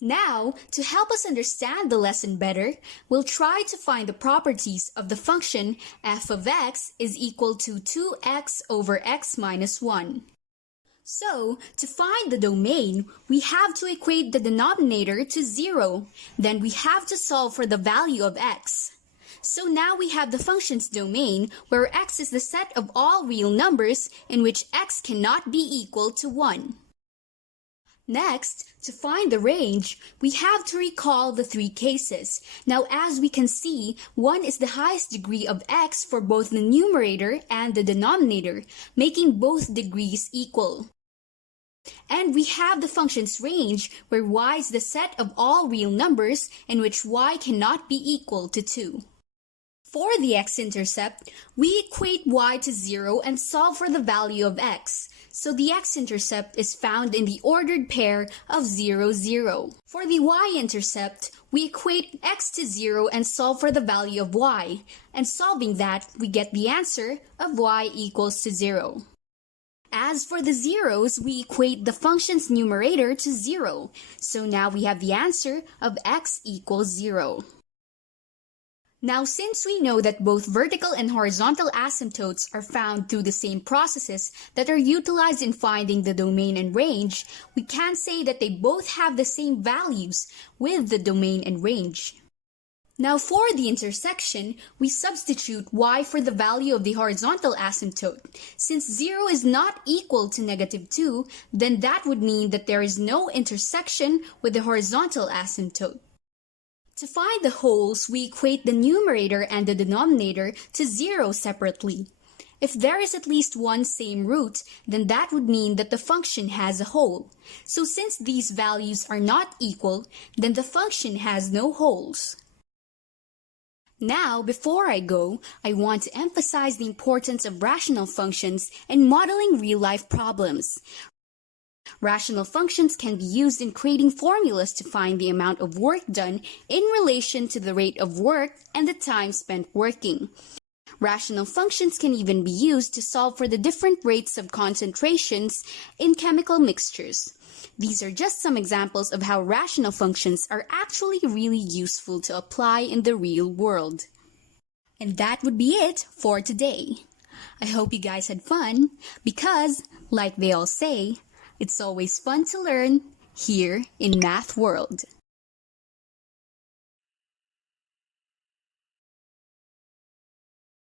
Now, to help us understand the lesson better, we'll try to find the properties of the function f of x is equal to 2x over x minus 1. So, to find the domain, we have to equate the denominator to 0. Then we have to solve for the value of x. So now we have the function's domain, where x is the set of all real numbers in which x cannot be equal to 1. Next, to find the range, we have to recall the three cases. Now, as we can see, 1 is the highest degree of x for both the numerator and the denominator, making both degrees equal. And we have the function's range, where y is the set of all real numbers in which y cannot be equal to 2. For the x-intercept, we equate y to 0 and solve for the value of x. So the x-intercept is found in the ordered pair of 0, 0. For the y-intercept, we equate x to 0 and solve for the value of y. And solving that, we get the answer of y equals to 0. As for the zeros, we equate the function's numerator to 0. So now we have the answer of x equals 0. Now, since we know that both vertical and horizontal asymptotes are found through the same processes that are utilized in finding the domain and range, we can say that they both have the same values with the domain and range. Now, for the intersection, we substitute y for the value of the horizontal asymptote. Since 0 is not equal to -2, then that would mean that there is no intersection with the horizontal asymptote. To find the wholes, we equate the numerator and the denominator to 0 separately. If there is at least one same root, then that would mean that the function has a whole. So since these values are not equal, then the function has no wholes. Now, before I go, I want to emphasize the importance of rational functions in modeling real-life problems. Rational functions can be used in creating formulas to find the amount of work done in relation to the rate of work and the time spent working. Rational functions can even be used to solve for the different rates of concentrations in chemical mixtures. These are just some examples of how rational functions are actually really useful to apply in the real world. And that would be it for today. I hope you guys had fun because, like they all say, it's always fun to learn here in Math World.